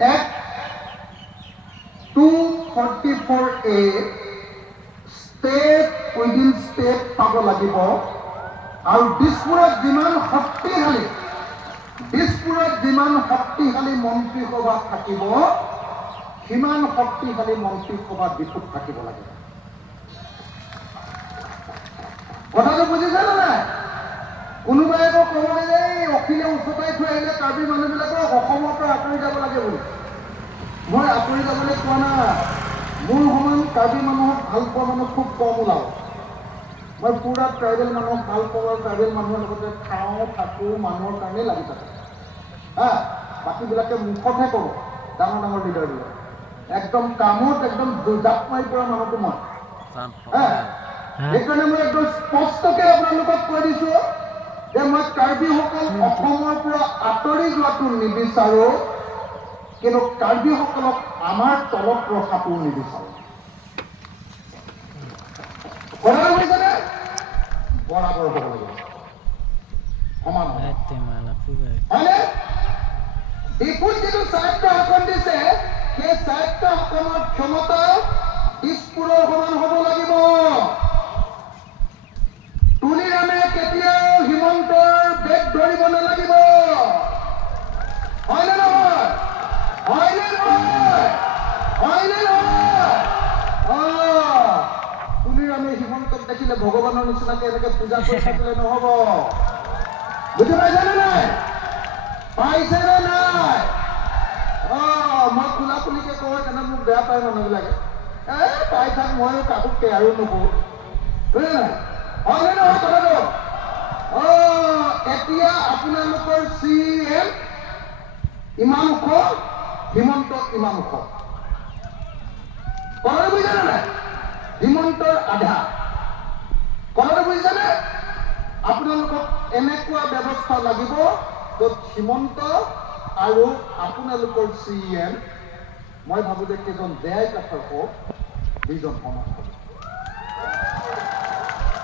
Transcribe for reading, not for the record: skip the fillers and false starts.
Act 244A state within state পাব লাগিব আৰু দিছপুৰত যিমান শক্তিশালী মন্ত্ৰীসভা থাকিব সিমান শক্তিশালী মন্ত্ৰীসভা ডিপুত থাকিব লাগিব। কথাটো বুজিছে নে নাই? কোনোবাই আকৌ ক'ব যে এই অখিলে উচতাই থৈ আহিলে কাৰ্বি মানুহবিলাকক অসমৰ পৰা আঁতৰি যাব লাগে বুলি। মই আঁতৰি যাবলৈ কোৱা নাই। মোৰ সমান কাৰ্বি মানুহক ভাল পোৱা মানুহ খুব কম ওলাও। মই পুৰা ট্ৰাইবেল মানুহক ভাল পাওঁ, ট্ৰাইবেল মানুহৰ লগতে খাওঁ থাকোঁ, মানুহৰ কাৰণেই লাগি থাকোঁ। বাকীবিলাকে মুখতহে ক'ব, ডাঙৰ ডাঙৰ লিডাৰবিলাক একদম কামত একদম জাপ মাৰি পৰা মানুহটো মই। সেইকাৰণে মই একদম স্পষ্টকৈ আপোনালোকক কৈ দিছোঁ যে মই কাৰ্বিসকল অসমৰ পৰা আঁতৰি যোৱাটো নিবিচাৰোঁ, কিন্তু কাৰ্বিসকলক আমাৰ তলত ৰখাটো নিবিচাৰোঁ। বৰাবৰ হ'ব লাগিব, সমান হয়নে? ডিপুত যিটো স্বায়ত্ত শাসন দিছে সেই স্বায়ত্ত শাসনৰ ক্ষমতা দিছপুৰৰ সমান হ'ব লাগিব। তুলিৰামে কেতিয়াও হিমন্তৰ বেগ ধৰিব নালাগিব। হয়নে নহয়? হয়নে নহয়? হয়নে নহয়? তুলিৰামে হিমন্তক দেখিলে ভগৱানৰ নিচিনাকে এনেকে পূজা কৰি থাকিলে নহ'ব। বুজি পাইছেনে নাই? পাইছেনে নাই? মই খোলা খুলিকে কওঁ কাৰণে মোক বেয়া পায় মানুহবিলাকে। পাই থাক, ময়ো কাকো কেয়াৰো নকৰোঁ। বুজিলে নাই? হয়নে নহয় কথাটো? এতিয়া আপোনালোকৰ CM ইমান ওখ, হিমন্ত ইমান ওখ। কথাটো বুজিছেনে নাই? হিমন্তৰ আধা। কথাটো বুজিছেনে? আপোনালোকক এনেকুৱা ব্যৱস্থা লাগিব য'ত হিমন্ত আৰু আপোনালোকৰ CM মই ভাবোঁ যে কেইজন জেআই কাঠৰ হওক, দুইজন সমান হ'ব।